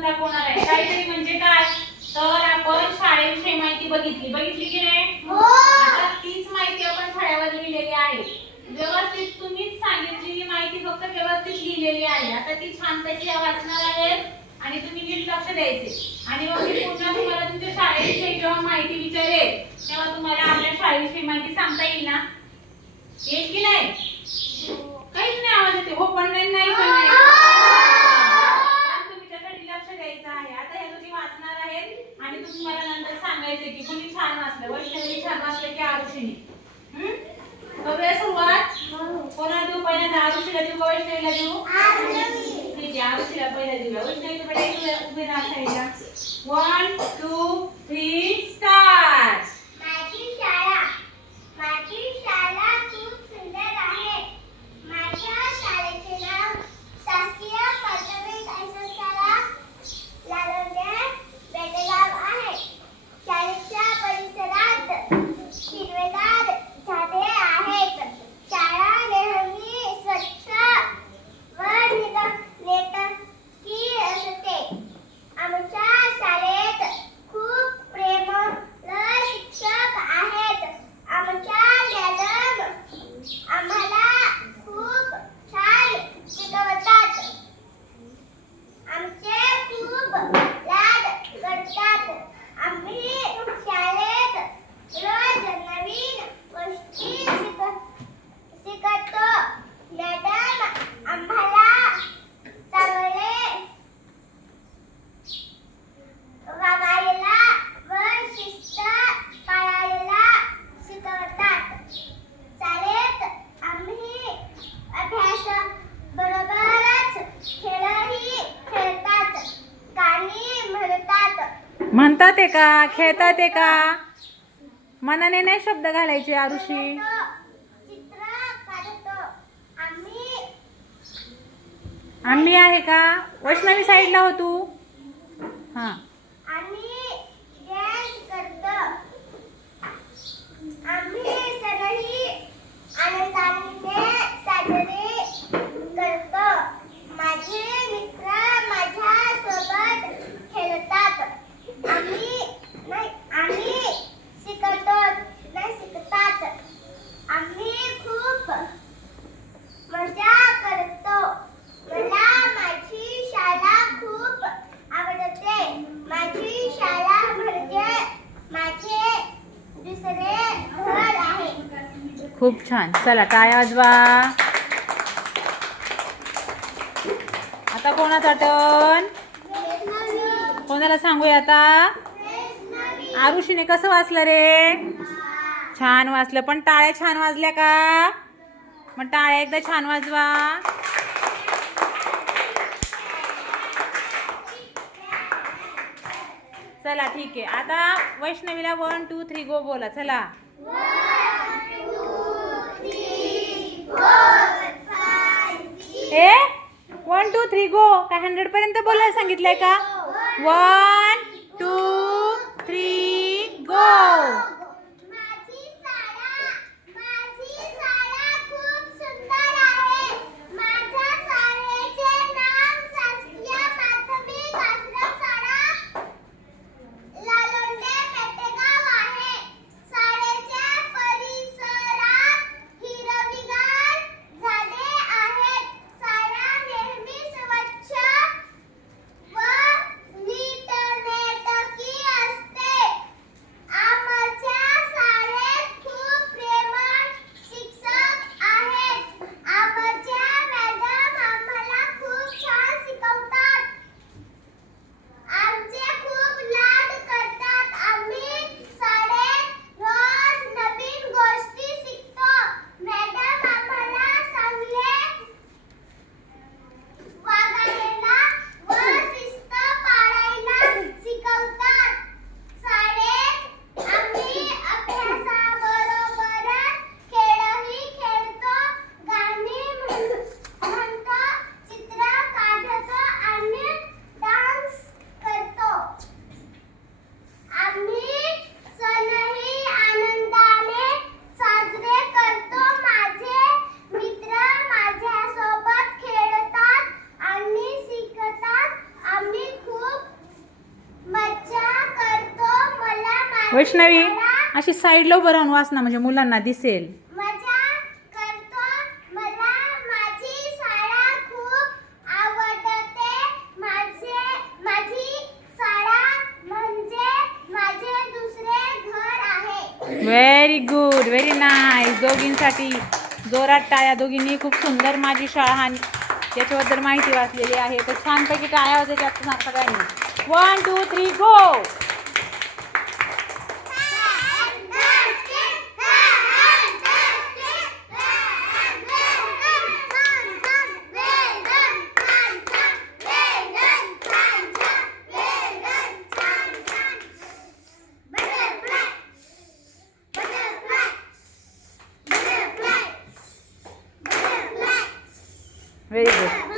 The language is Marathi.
करून दाखवणार आहे. काहीतरी म्हणजे काय, तर आपण शाळेविषयी माहिती बघितली की नाही? आता तीच माहिती आपण फळ्यावर लिहिलेली आहे. व्यवस्थित तुम्हीच सांगितलेली माहिती फक्त व्यवस्थित लिहिलेली आहे. आता ती छान पैकी वाचणार आहे आणि तुम्ही नीट लक्ष द्यायचे. आणि मग मी पुन्हा तुम्हाला तुमच्या शाळेविषयी जेव्हा माहिती विचारेल तेव्हा तुम्हाला आपल्या शाळेविषयी माहिती सांगता येईल ना? येईल की नाही? काहीच नाही आवाज येते. हो पण नाही, नाही पण नाही. तुम्ही त्यासाठी लक्ष द्यायचं आहे. आता हे तुम्ही वाचणार आहेत आणि तुम्हाला नंतर सांगायचे की कुणी छान वाचलं, वैष्णवी छान वाचलं की आरुषीने. करूया सुरुवात? कोणाला देऊ पहिल्यांदा? आरुषीला देऊ का वैष्णवीला देऊ? ठीक आहे, आरुषीला पहिला देऊया. वैष्णवी तुम्ही उभी राहा साईडला. 1 2 3 स्टार्ट. माझी शाळा खूप सुंदर आहे. माझ्या शाळेचे नाव शासकीय प्राथमिक शाळा लालोंडे बेटगाव आहे. शाळेच्या परिसरात हिरवेगार झाडे आहेत. शाळा नेहमी स्वच्छ व नीटनेटकी असते. आमच्या शाळेत खूप प्रेमळ शिक्षक आहेत. आमच्या मॅडम आम्हाला खूप छान शिकवतात. आमचे खूप लाड करतात. आम्ही शाळेत रोज नवीन गोष्टी शिकतो. मॅडम आम्हाला चांगले वागायला व शिस्त पाळायला शिकवतात. शाळेत आम्ही अभ्यासाबरोबरच खेळही खेळतात. गाणी म्हणतात आहे का? खेळतात आहे का? मनाने नाही शब्द घालायचे आरुषी. चित्र काढतो. आम्ही आहे का? वैष्णवी साईडला हो तू. हां. आम्ही डान्स करतो. आम्ही सणही आनंदाने साजरे करतो. माझे मित्र माझ्या सोबत खेळतात. आम्ही शिकतात. आम्ही खूप मजा करतो. मला माझी शाळा खूप आवडते. माझी शाळा म्हणजे माझे दुसरे घर आहे. खूप छान. चला टाळ्या वाजवा. आता कोणाचा टर्न? कोणाला सांगूया आता? आरुषीने कसं वाचलं रे? छान वाचलं. पण टाळ्या छान वाजल्या का? मग टाळ्या एकदा छान वाजवा. चला ठीक आहे. आता वैष्णवीला 1 2 3 गो बोला. चला. 1 2 3 4 5 1 2 3 गो. काय 100 पर्यंत बोलायला सांगितलंय का? 1 2 3 गो. माझी शाळा खूप सुंदर आहे. माझ्या शाळेचे नाव शासकीय प्राथमिक शाळा लालोंडे बेटगाव आहे. शाळेच्या परिसरात हिरवीगार झाडे आहेत. शाळा नेहमी स्वच्छ व नीटनेटकी असते. आमच्या वैष्णवी अशी साईडला उभं राहून वाच ना, म्हणजे मुलांना दिसेल. मजा करतो. मला माझी शाळा खूप आवडते. माझी शाळा म्हणजे माझे दुसरे घर आहे. Very good, very nice. दोघींसाठी जोरात टाळ्या. दोघींनी खूप सुंदर माझी शाळा हा याच्याबद्दल माहिती वाचलेली आहे. तर छानपैकी टाळ्या वाजवायच्या आता सगळ्यांनी. 1 2 3 गो. Very good.